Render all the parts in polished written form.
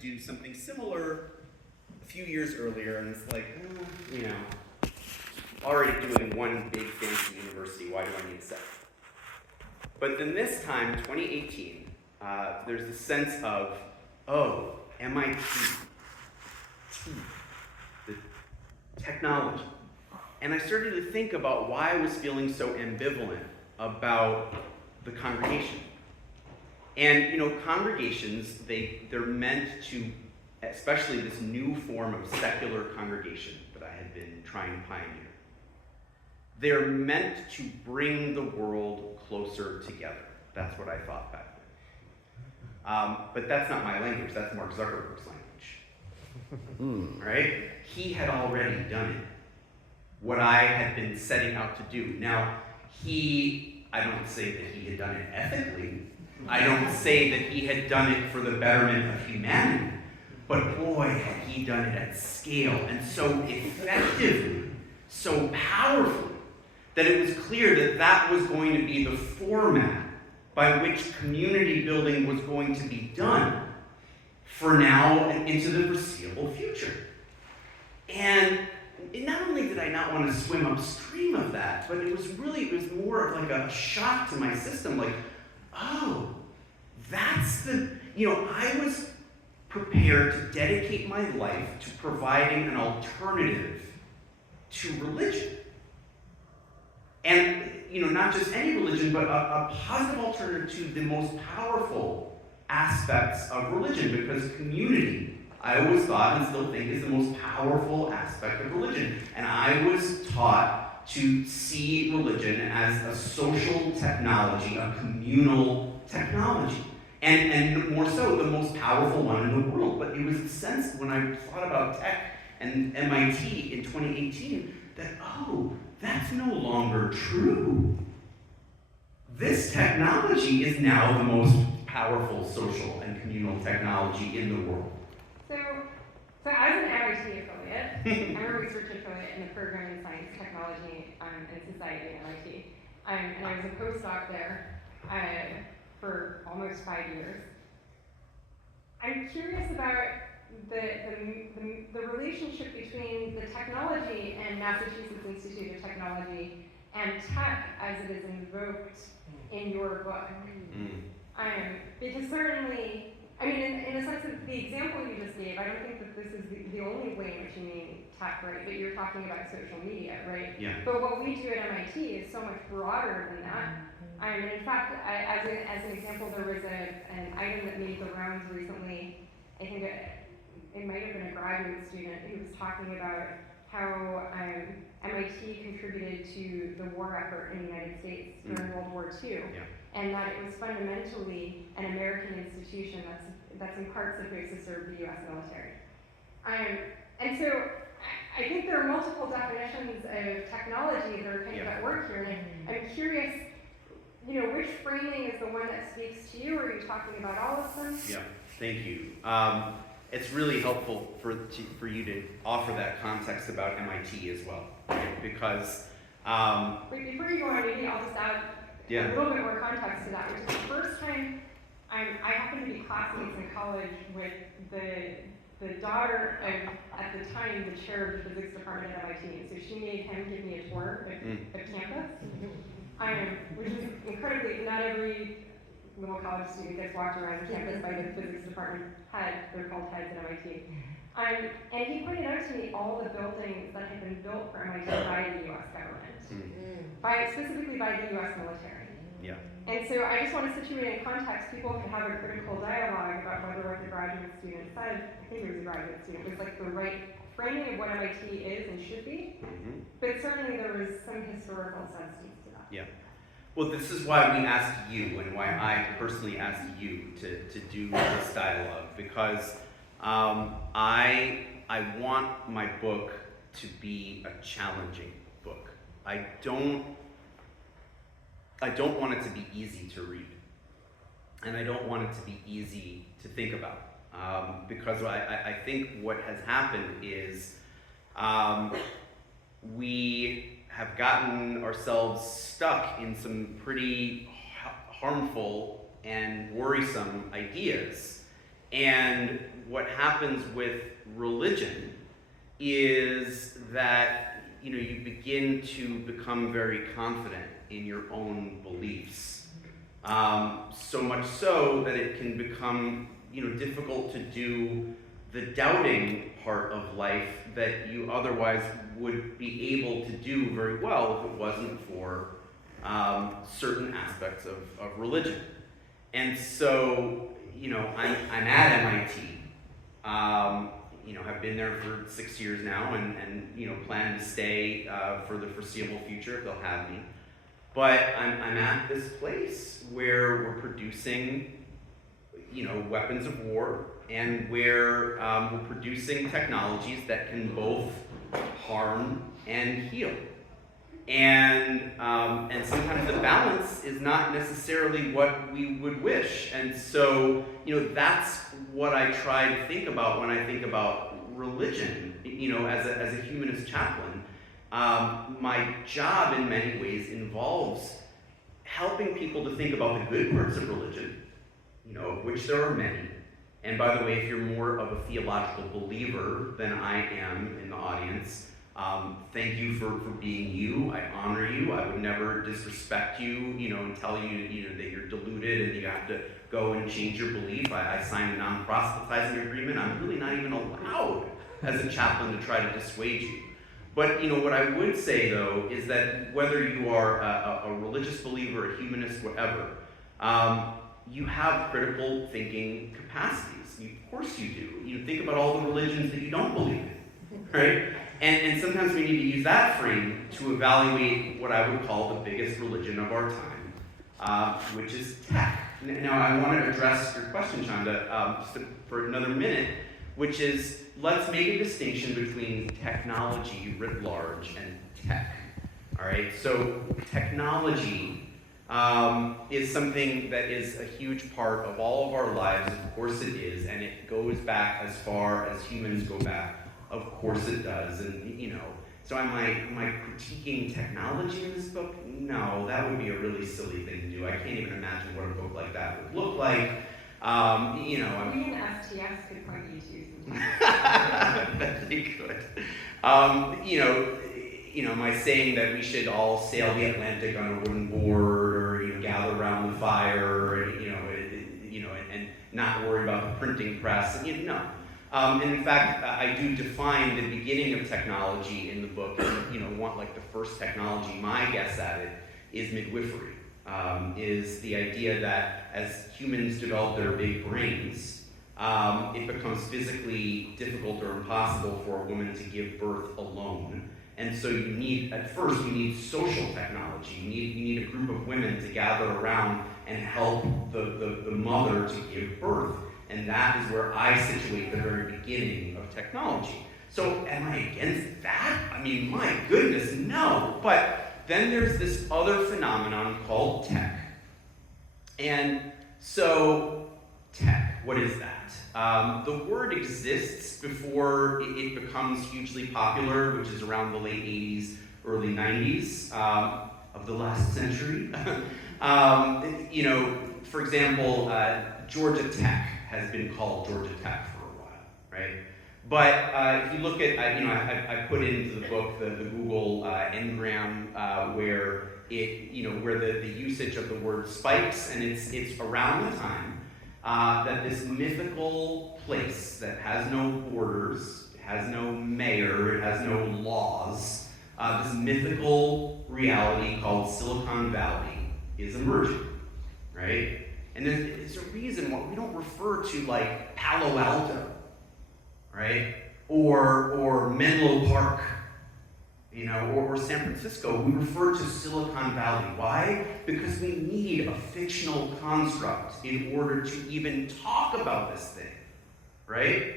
do something similar a few years earlier, and it's like, you know, already doing one big fancy university, why do I need a second? But then this time, 2018, there's a sense of, oh, MIT, the technology. And I started to think about why I was feeling so ambivalent about the congregation. And, you know, congregations, they're meant to, especially this new form of secular congregation that I had been trying to pioneer, they're meant to bring the world closer together. That's what I thought back then. But that's not my language, that's Mark Zuckerberg's language. Right? He had already done it, what I had been setting out to do. Now, I don't say that he had done it ethically. I don't say that he had done it for the betterment of humanity. But boy, had he done it at scale, and so effectively, so powerfully, that it was clear that that was going to be the format by which community building was going to be done for now and into the foreseeable future. And not only did I not want to swim upstream of that, but it was more of like a shock to my system, like, oh, that's I was prepared to dedicate my life to providing an alternative to religion. And, not just any religion, but a positive alternative to the most powerful aspects of religion, because community, I always thought and still think, is the most powerful aspect of religion. And I was taught to see religion as a social technology, a communal technology. And more so, the most powerful one in the world. But it was the sense when I thought about tech and MIT in 2018 that, oh, that's no longer true. This technology is now the most powerful social and communal technology in the world. So as an MIT affiliate, I'm a research affiliate in the program in Science, Technology, and Society at MIT. And I was a postdoc there for almost 5 years. I'm curious about the relationship between the technology and Massachusetts Institute of Technology and tech as it is invoked in your book. Because certainly, in a sense of the example you just gave, I don't think that this is the only way in which you mean tech, right? But you're talking about social media, right? Yeah. But what we do at MIT is so much broader than that. In fact, as an example, there was an item that made the rounds recently. I think it might have been a graduate student who was talking about how MIT contributed to the war effort in the United States during World War II, and that it was fundamentally an American institution that's in part supposed to serve the U.S. military. And so I think there are multiple definitions of technology that are kind of at work here, and I'm curious, which framing is the one that speaks to you, or are you talking about all of them? Yeah, thank you. It's really helpful for you to offer that context about MIT as well, right? Because Wait, before you go on, maybe I'll just add a little bit more context to that, which is the first time I happened to be classmates in college with the daughter of, at the time, the chair of the physics department at MIT, and so she made him give me a tour of campus, which is incredibly, not every little college student gets walked around campus by the physics department head. They're called heads at MIT. And he pointed out to me all the buildings that had been built for MIT by the U.S. government, specifically by the U.S. military. Yeah. And so I just want to situate it in context. People can have a critical dialogue about whether what the graduate student said, I think it was a graduate student, was like the right framing of what MIT is and should be. But certainly there was some historical substance to that. Yeah. Well, this is why we asked you, and why I personally asked you to do this dialogue, because I want my book to be a challenging book. I don't want it to be easy to read, and I don't want it to be easy to think about, because I think what has happened is we have gotten ourselves stuck in some pretty harmful and worrisome ideas, And what happens with religion is that you begin to become very confident in your own beliefs. So much so that it can become difficult to do the doubting part of life that you otherwise would be able to do very well if it wasn't for certain aspects of religion. And so, I'm at MIT. Have been there for 6 years now, and plan to stay for the foreseeable future if they'll have me. But I'm at this place where we're producing, weapons of war, and where we're producing technologies that can both harm and heal. And sometimes the balance is not necessarily what we would wish. And so, that's what I try to think about when I think about religion, as a humanist chaplain. My job in many ways involves helping people to think about the good parts of religion, of which there are many. And by the way, if you're more of a theological believer than I am in the audience, thank you for being you. I honor you. I would never disrespect you, and tell you, that you're deluded and you have to go and change your belief. I signed a non-proselytizing agreement. I'm really not even allowed as a chaplain to try to dissuade you. But, what I would say, though, is that whether you are a religious believer, a humanist, whatever, you have critical thinking capacities. Of course you do. You think about all the religions that you don't believe in, right? And sometimes we need to use that frame to evaluate what I would call the biggest religion of our time, which is tech. Now, I want to address your question, Chanda, just for another minute, which is, let's make a distinction between technology writ large and tech. All right, so technology is something that is a huge part of all of our lives. Of course it is, and it goes back as far as humans go back. Of course it does, and so am I critiquing technology in this book? No, that would be a really silly thing to do. I can't even imagine what a book like that would look like. We in STS could point you to That'd be good. Am I saying that we should all sail the Atlantic on a wooden board, or gather around the fire, and not worry about the printing press? No. And in fact, I do define the beginning of technology in the book. Want like the first technology. My guess at it is midwifery. Is the idea that as humans develop their big brains, it becomes physically difficult or impossible for a woman to give birth alone. And so you need social technology. You need a group of women to gather around and help the mother to give birth. And that is where I situate the very beginning of technology. So am I against that? I mean, my goodness, no. But then there's this other phenomenon called tech. And so tech, what is that? The word exists before it becomes hugely popular, which is around the late 80s, early 90s of the last century. For example, Georgia Tech has been called Georgia Tech for a while, right? But if you look at, I put into the book the Google Ngram where where the usage of the word spikes, and it's around the time that this mythical place that has no borders, it has no mayor, it has no laws, this mythical reality called Silicon Valley is emerging, right? And there's a reason why we don't refer to like Palo Alto, right? Or Menlo Park, or San Francisco. We refer to Silicon Valley. Why? Because we need a fictional construct in order to even talk about this thing, right?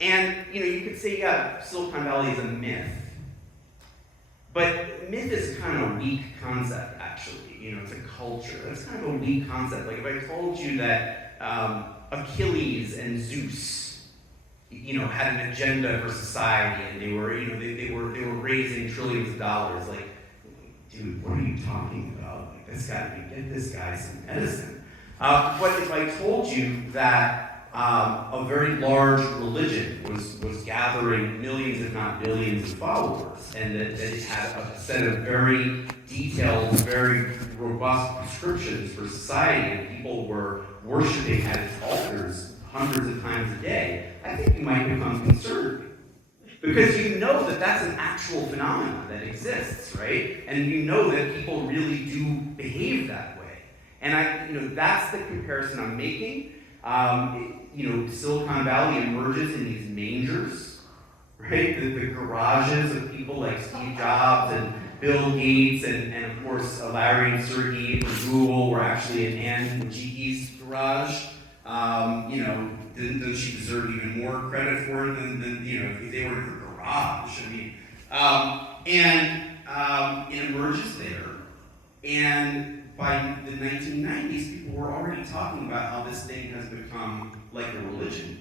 And, you could say, yeah, Silicon Valley is a myth. But myth is kind of a weak concept, actually. It's a culture. That's kind of a weak concept. Like if I told you that Achilles and Zeus, had an agenda for society, and they were, they were raising trillions of dollars. Like, dude, what are you talking about? Like, get this guy some medicine. But if I told you that a very large religion was gathering millions, if not billions, of followers, and that it had a set of very detailed, very robust prescriptions for society, and people were worshiping at its altars hundreds of times a day, I think you might become concerned. Because you know that that's an actual phenomenon that exists, right? And you know that people really do behave that way. And that's the comparison I'm making. Silicon Valley emerges in these mangers, right? The garages of people like Steve Jobs and Bill Gates and of course Larry and Sergey from Google were actually in Ann Wojcicki's garage. Doesn't she deserve even more credit for it than if they were in her garage? It emerges there, and by the 1990s, people were already talking about how this thing has become like a religion.